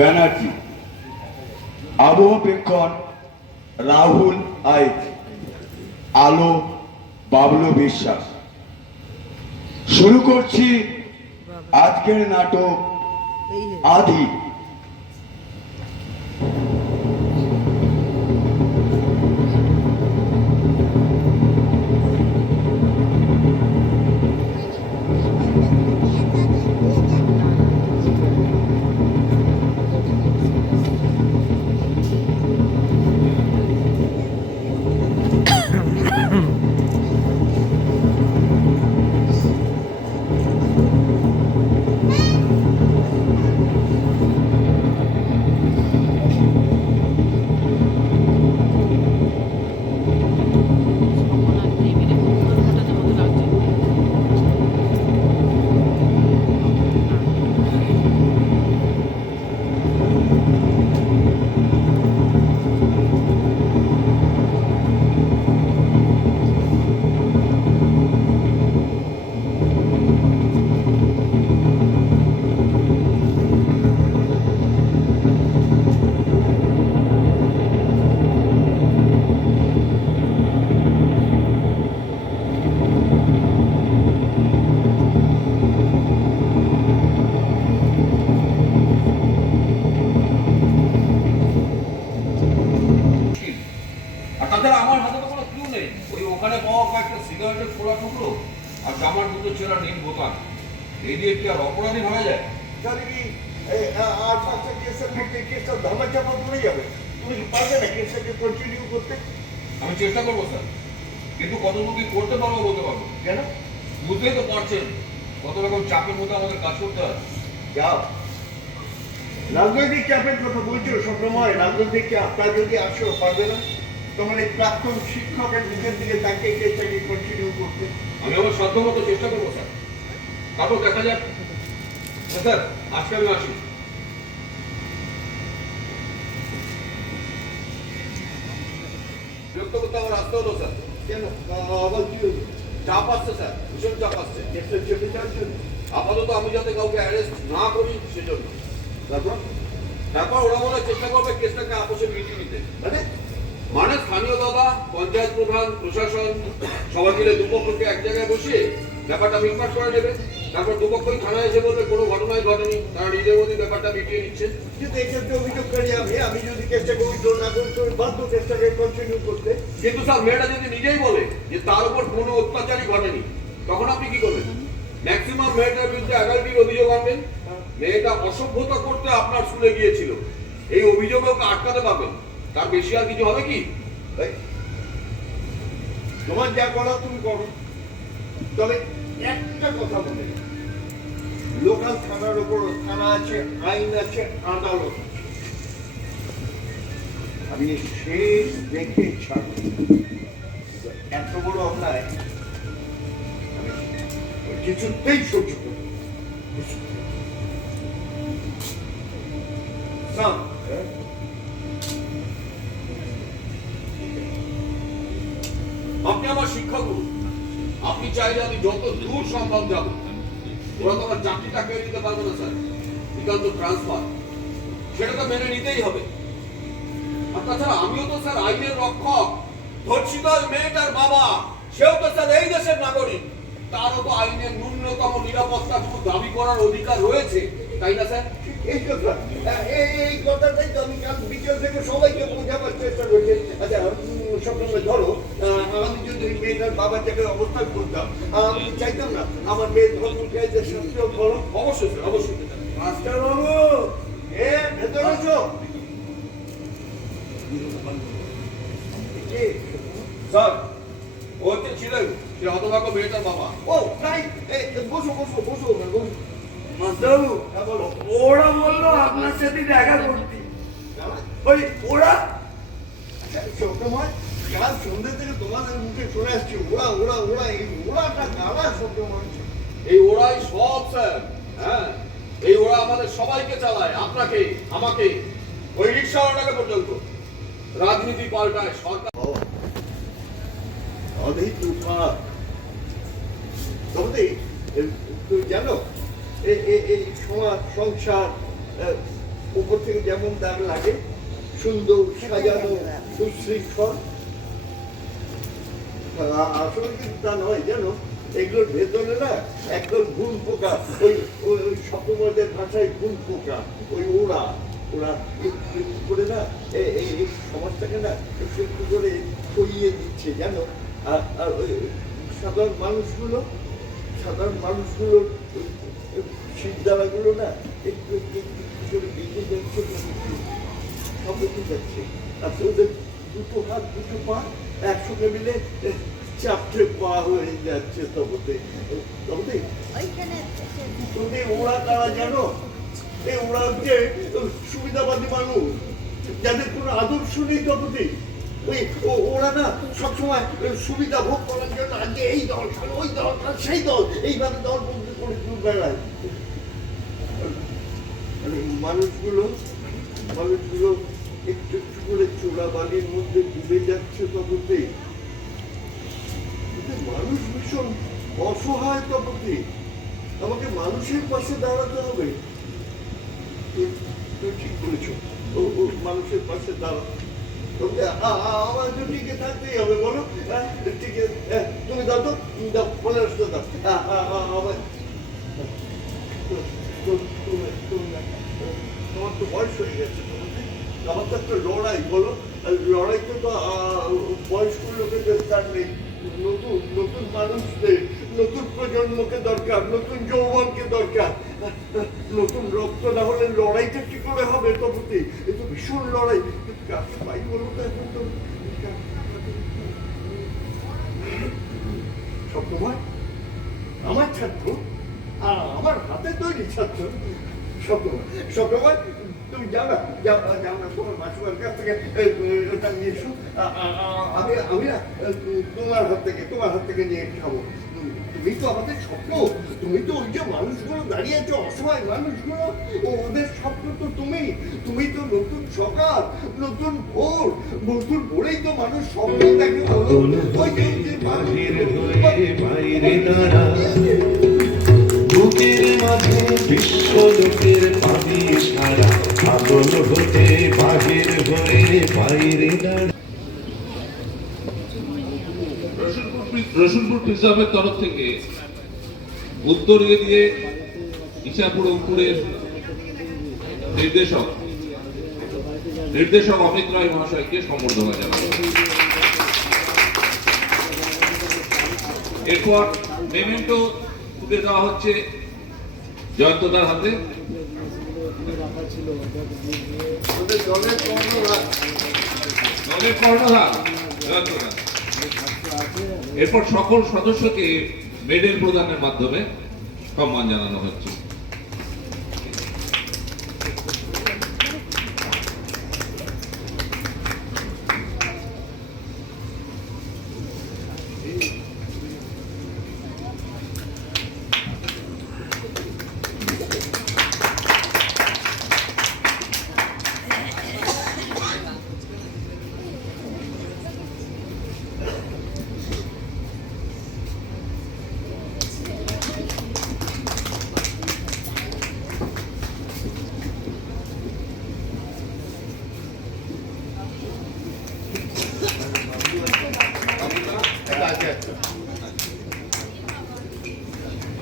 ব্যানার্জি, আবহবেক্ষণ রাহুল আইচ, আলো বাবলু বিশ্বাস। শুরু করছি আজকের নাটক আদি। সিগারেটের খোলা টুকরো আর জামার দুটো ছেঁড়া নীল বোতাম, এই দিয়ে কি আর অপরাধী ভাবা যায়? তাহলে কি আর পাঁচটা কেসের মধ্যে কেসটা ধামা চাপা পড়ে যাবে? তুমি কি পারবে না কেসটাকে কন্টিনিউ করতে? আমি চেষ্টা করবো স্যার, কিন্তু কতটুকু কি করতে পারবো বলতে পারবো কেন? বুঝতেই তো পারছেন কত রকম চাপের মধ্যে আমাদের কাজ করতে হয়। যাও, রাজনৈতিক চাপের কথা বলছো সবসময়। রাজনৈতিক চাপ তা যদি আসো পারবে না তোমার এই প্রাক্তন শিক্ষকের নিজের দিকে তাকিয়ে কেসটাকে কন্টিনিউ করতে। আমি আমার সাধ্য মতো চেষ্টা করবো স্যার, তারপর দেখা যাক। স্যার আজকে আমি আসি। বিরক্ত করতে আমার আসতে হলো স্যার। কেন আবার কি হলো? চাপ আসছে স্যার, ভীষণ চাপ আসছে। কেসটা চেপে যাওয়ার জন্য? আপাতত আমি যাতে কাউকে অ্যারেস্ট না করি সেজন্য। তারপর তারপর ওরা মনে হয় চেষ্টা করবে কেসটাকে আপোষে মিটিয়ে নিতে। মানে স্থানীয় দাদা, পঞ্চায়েত প্রধান, প্রশাসন সবাই মিলে দুপক্ষকে এক জায়গায় বসিয়ে ব্যাপারটা মিটমাট করে নেবে। তারপর দুপক্ষই থানায় এসে বলবে কোনো ঘটনাই ঘটেনি, তারা নিজের মধ্যে ব্যাপারটা মিটিয়ে নিচ্ছে। কিন্তু এক্ষেত্রে অভিযোগকারী আমি যদি কেসটাকে উইথড্র না করি তো বাধ্য কেসটাকে কন্টিনিউ করতে। কিন্তু স্যার মেয়েটা যদি নিজেই বলে যে তার উপর কোনো অত্যাচারই ঘটেনি, তখন আপনি কি করবেন? ম্যাক্সিমাম মেয়েটার বিরুদ্ধে 11টির অভিযোগ আনবেন। মেয়েটা অসভ্যতা করতে আপনার স্কুলে গিয়েছিল, এই অভিযোগে ওকে আটকাতে পারবেন। তার বেশি আর কিছু হবে কি? তোমার যা করা তুমি করো, তবে একটা কথা বলে, লোকাল থানার উপর থানা আছে, আইন আছে, আদালত আছে। আমি শেষ দেখে ছাড়ব। এত বড় অন্যায় আমি কিছুতেই সহ্য করব না। আপনি আমার শিক্ষাগুরু, আপনি চাইলে আমি যত দূর সম্ভব যাব। ওরা তো আমার চাকরিটা কেড়ে নিতে পারবে না স্যার, নিতান্ত ট্রান্সফার, সেটা তো মেনে নিতেই হবে। আর তাছাড়া আমিও তো স্যার আইনের রক্ষক। ধর্ষিতার মেয়েটার বাবা, সেও তো স্যার এই দেশের নাগরিক, তারও তো আইনের ন্যূনতম নিরাপত্তাটুকু দাবি করার অধিকার রয়েছে, তাই না স্যার? এই কথাটাই তো আমি কাল বিকেল থেকে সবাইকে বোঝাবার চেষ্টা করছি। আচ্ছা সবসময় ধরো আমি যদি ওই মেয়েটার বাবার জায়গায় অবস্থান করতাম, আমি চাইতাম না আমার মেয়ের ধর্মকে শাস্তিও করো। অবশ্যই স্যার, অবশ্যই। মাস্টার বাবু ভেতরে আছো? স্যার ও হচ্ছে ছিলেন সে হতভাগ্য মেয়েটার বাবা। ও তাই? বসো বসো বসো বসো। মাস্টারবাবু, হ্যাঁ বলো। ওরা বললো আপনার সাথে দেখা করতে। ওই ওরা সবসময় কাল সন্ধ্যে থেকে তোমাদের মুখে চলে আসছে ওরা ওরা ওরা, এই ওরাটা কারা সবসময়? এই ওরাই সব স্যার। হ্যাঁ, এই ওরা আমাদের সবাইকে চালায়, আপনাকে, আমাকে, ওই রিক্সাওয়ালাটাকে পর্যন্ত। রাজনীতি পাল্টায় সরকার। অধি তুফান তুমি জানো এই সমাজ সংসার উপর থেকে যেমন দাগ লাগে, সুন্দর সাজানো সুশৃঙ্খল, আসলে কিন্তু তা নয় জানো, এগুলোর ভেতরে না একদম ঘুন পোকা, ওই ওই স্বপ্নময়দের ভাষায় ঘুন পোকা, ওই ওরা ওরা একটু করে না এই সমাজটাকে না একটু করে ছড়িয়ে দিচ্ছে জানো। আর ওই সাধারণ মানুষগুলোর শিরদাঁড়াগুলো না একটু একটু একটু করে বেঁচে যাচ্ছে, সব বেঁচে যাচ্ছে। আর ওদের দুটো হাত দুটো পা একসঙ্গে মিলে চাপটে পা হয়ে যাচ্ছে। তবে ওরা তারা জানো, ওরা হচ্ছে সুবিধাবাদী মানুষ, যাদের কোনো আদর্শ নেই। তবে ওরা না সবসময় সুবিধা ভোগ করার জন্য আজকে এই দল ওই দল সেই দল এইভাবে দল বন্ধু করে বেড়ায়। মানুষগুলো একটু একটু করে চোরা বালির মধ্যে ডুবে যাচ্ছে। তবে মানুষ ভীষণ অসহায়। তবে আমাকে মানুষের পাশে দাঁড়াতে হবে। তুই ঠিক বলেছো, ও মানুষের পাশে দাঁড়াতে আমার তো টিকে থাকতেই হবে। বলো টিকে তুমি দাও তো, বলে আসতে দাও আমার। তোমার তো বয়স হয়ে গেছে, আমার তো একটা লড়াই। বলো লড়াইতে তো বয়স্ক লোকেদের তার নেই। নতুন মানুষদের, নতুন প্রজন্মকে দরকার, নতুন যৌবনকে দরকার। নতুন রক্ত না হলে লড়াইটা কি করে হবে? তবে এ তো ভীষণ লড়াই। কাকে পাই বলো তো এখন? তো সবসময় আমার ছাত্র আর আমার হাতে তৈরি ছাত্র, সবসময় তুমি যাও না তোমার মাসুমার কাছ থেকে ওটা নিয়ে এসো। আমি না তোমার হাত থেকে নিয়ে খাবো। তুমি তো আমাদের স্বপ্ন, তুমি তো ওই যে মানুষগুলো দাঁড়িয়ে আছো, অসহায় মানুষগুলো, ওদের স্বপ্ন তো তুমি তো নতুন সকাল, নতুন ভোর, নতুন ভোরেই তো মানুষ স্বপ্ন দেখে। বুকের মাঝে বিশ্ব লোকের পাবি সারা, পাগল হতে বাহির হয়ে বাইরে দাঁড়া। রসুলপুর প্রিসার্ভের তরফ থেকে উত্তর এরিয়ে ইছাপুর অঙ্কুরের নির্দেশক অমিত রায় মহাশয়কে সম্বর্ধনা জানাবো। এরপর মেমেন্টো তুলে দেওয়া হচ্ছে জয়ন্তদার হাতে। দলের কর্ণধার জয়ন্তদা। এরপর সকল সদস্যকে মেডেল প্রদানের মাধ্যমে সম্মান জানানো হচ্ছে।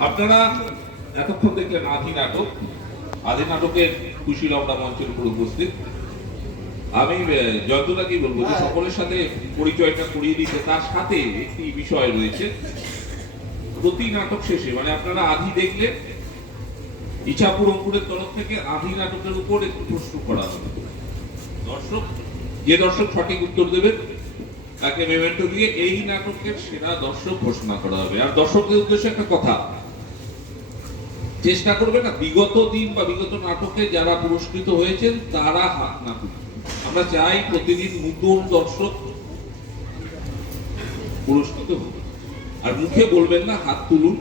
আপনারা এতক্ষণ দেখলেন আদি নাটকের কুশীলবরা মঞ্চের উপর উপস্থিত। আমি জয়ন্তদাকেই বলবো যে সকলের সাথে পরিচয়টা করিয়ে দিতে। তার সাথে একটি বিষয় রয়েছে, প্রতি নাটক শেষে মানে আপনারা আদি দেখলে ইছাপুর অঙ্কুরের তরফ থেকে আদি নাটকের উপর একটু প্রশ্ন করা হবে। যে দর্শক সঠিক উত্তর দেবেন তাকে মেমেন্টো দিয়ে এই নাটকের সেরা দর্শক ঘোষণা করা হবে। আর দর্শকদের উদ্দেশ্যে একটা কথা, চেষ্টা করবে না বিগত দিন বা বিগত নাটকে যারা পুরস্কৃত হয়েছেন তারা হাত না তুলুন। আমরা চাই প্রতিদিন নতুন দর্শক পুরস্কৃত হবে। আর মুখে বলবেন না, হাত তুলুন,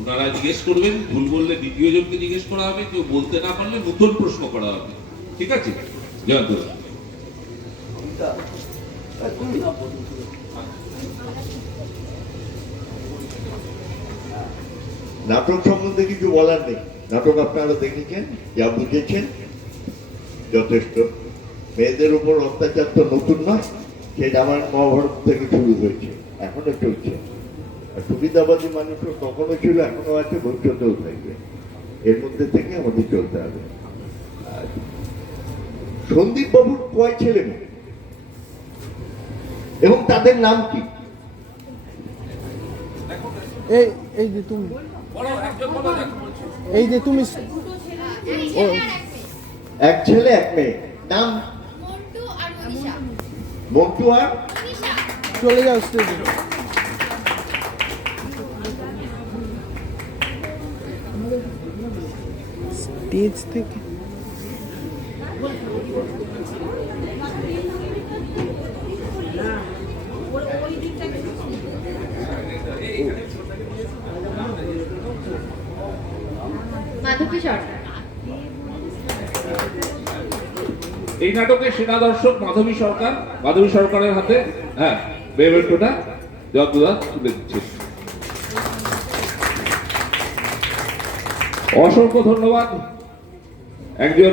ওনারা জিজ্ঞেস করবেন, ভুল বললে দ্বিতীয় জনকে জিজ্ঞেস করা হবে, কেউ বলতে না পারলে নতুন প্রশ্ন করা হবে। ঠিক আছে জয়ন্ত? নাটক সম্বন্ধে কিছু বলার নেই। নাটক আপনারা দেখেছেন, যা বুঝেছেন যথেষ্ট। মেয়েদের উপর অত্যাচার তো নতুন নয়, সেই রামায়ণ মহাভারত থেকে শুরু হয়েছে, এখনো চলছে। আর সুবিধাবাদী মানুষও তখনও ছিল, এখনো আছে, ভবিষ্যতেও থাকবে। এর মধ্যে থেকে আমাদের চলতে হবে। আর সন্দীপ বাবুর কয় ছেলে মেয়ে এবং তাদের নাম কি? এই এই যে তুমি এই যে তুমি ও এক ছেলে এক মেয়ে, নাম মন্টু আর মনীষা। মন্টু আর মনীষা। চলে যাও স্টেজে। স্টেজ থেকে মাধবী সরকার। এই নাটকের সেনা দর্শক মাধবী সরকার। মাধবী সরকারের হাতে হ্যাঁ মেমেন্টোটা যতদা তুলে দিচ্ছে। অসংখ্য ধন্যবাদ। একজন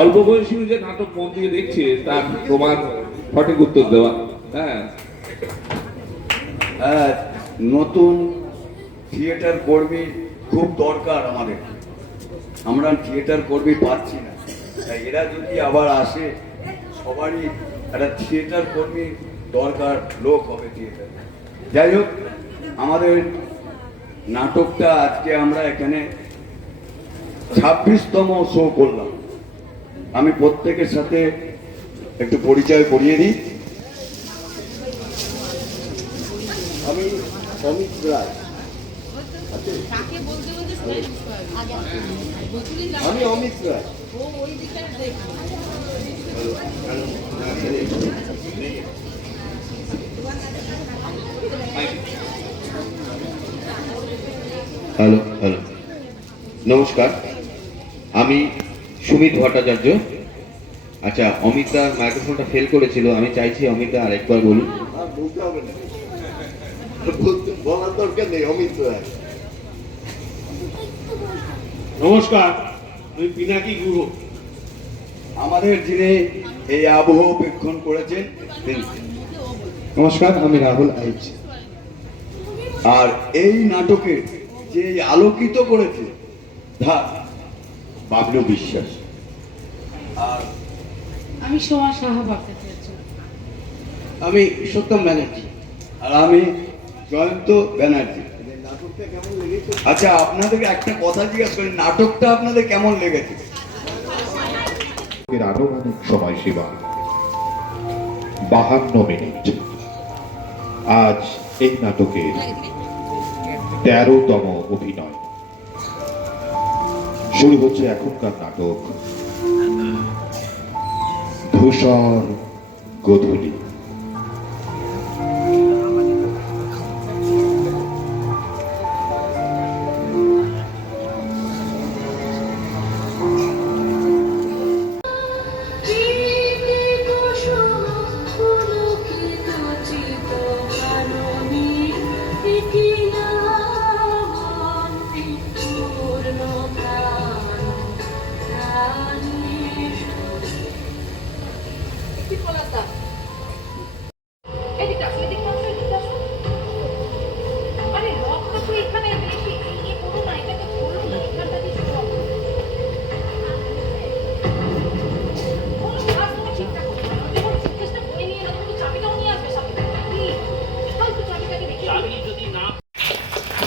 অল্প বয়সী যে নাটক মন দিয়ে দেখছে তার প্রমাণ সঠিক উত্তর দেওয়া। হ্যাঁ, নতুন থিয়েটার কর্মী খুব দরকার আমাদের। আমরা থিয়েটার কর্মী পাচ্ছি না, তাই এরা যদি আবার আসে, সবারই একটা থিয়েটার কর্মী দরকার, লোক হবে থিয়েটার। যাই হোক, আমাদের নাটকটা আজকে আমরা এখানে 26তম শো করলাম। আমি প্রত্যেকের সাথে একটু পরিচয় করিয়ে দিই। আমি অমিত রায়। কাকে বলতে বলতে শুনে আগে আমি অমিত রায়। ও ওই দিকটা দেখ। হ্যালো হ্যালো নমস্কার, আমি সুমিত ভট্টাচার্য। আচ্ছা, অমিতদার মাইক্রোফোনটা ফেল করেছিল, আমি চাইছি অমিতদা আরেকবার বলুন। আর বলতে হবে না, বলার দরকার নেই, অমিত রায়। নমস্কার, আমি পিনাকি গুহ। আমাদের যিনি এই আবহ বেক্ষণ করেছেন তিনি। নমস্কার, আমি রাহুল আইচ। আর এই নাটকে যে আলোকিত করেছে ধা বাবলু বিশ্বাস। আর আমি সোমা সাহা ভট্টাচার্য। আমি সত্যম ব্যানার্জি। আর আমি জয়ন্ত ব্যানার্জি। নাটকটা কেমন লেগেছে? আচ্ছা, আপনাদেরকে একটা কথা জিজ্ঞাসা করি, নাটকটা আপনাদের কেমন লেগেছে? এর আনুমানিক সময়সীমা 52 মিনিট। আজ এই নাটকের 13তম অভিনয় শুরু হচ্ছে। এখনকার নাটক ধূসর গোধূলি।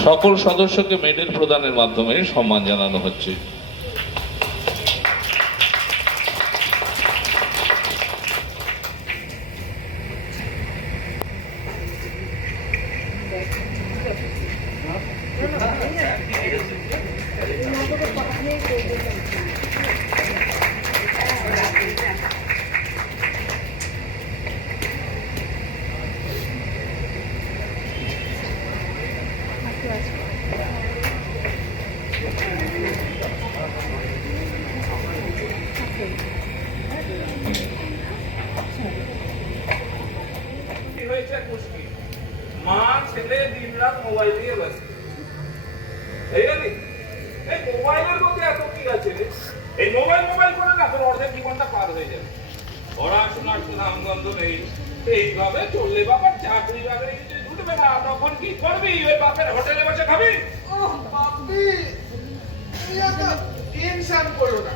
সকল সদস্যকে মেডেল প্রদানের মাধ্যমে সম্মান জানানো হচ্ছে। মা ছেলে দিন রাত মোবাইল নিয়ে ব্যস্ত। এই মোবাইলের মধ্যে এত কি আছে? এই মোবাইল মোবাইল করে না তোর অর্ধেক জীবনটা পার হয়ে যাবে। পড়াশোনার সুনাম গন্ধ নেই, এইভাবে চললে বাবা চাকরি বাকরি কিছু জুটবে না, তখন কি করবি? ওই বাপের হোটেলে বসে খাবি? ও বাপি, তুমি এত টেনশন করো না।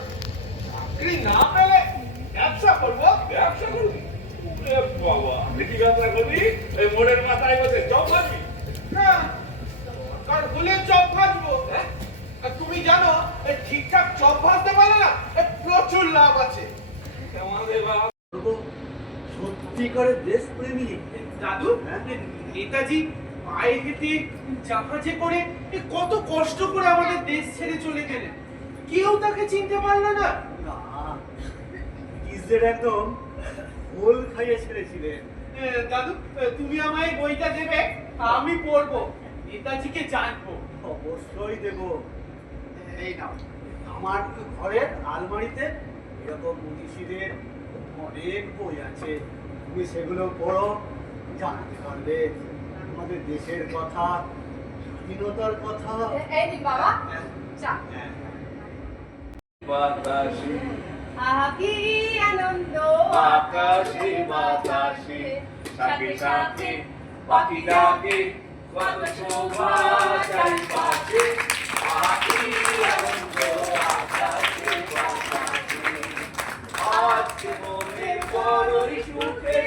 চাকরি না পেলে ব্যবসা করবো। ব্যবসা করবি? এ বাবা, দেখি ব্যবসা করবি? ওই মোড়ের মাথায় বসে চপ ভাজবি? না, দরকার হলে চপ ভাজবো। আর তুমি জানো এই ঠিকঠাক চপ ভাজতে পারলে না এ প্রচুর লাভ আছে। আমাদের বাবা সত্যি করে দেশপ্রেমী দাদু, নেতাজি পায়ে হেঁটে জাহাজে করে কত কষ্ট করে আমাদের দেশ ছেড়ে চলে গেলেন, কেউ তাকে চিনতে পারলো না। ব্রিটিশদের একদম গোল খাইয়ে ছেড়েছিলেন। দাদু, তুমি আমায় বইটা দেবে, আমি পড়বো, নেতাজিকে জানবো। অবশ্যই দেব। এই নাও, আমার ঘরের আলমারিতে এরকম মনীষীদের অনেক বই আছে, তুমি সেগুলো পড়ো, জানতে পারবে আমাদের দেশের কথা, স্বাধীনতার কথা। এই দিন বাবা চা। বাতাসে কি আনন্দ আকাশে বাতাসে, সাথে সাথে পাখি ডাকে, কত শোভা চারিপাশে। কি আনন্দ আকাশে বাতাসে, আজ মনে বড়ই সুখে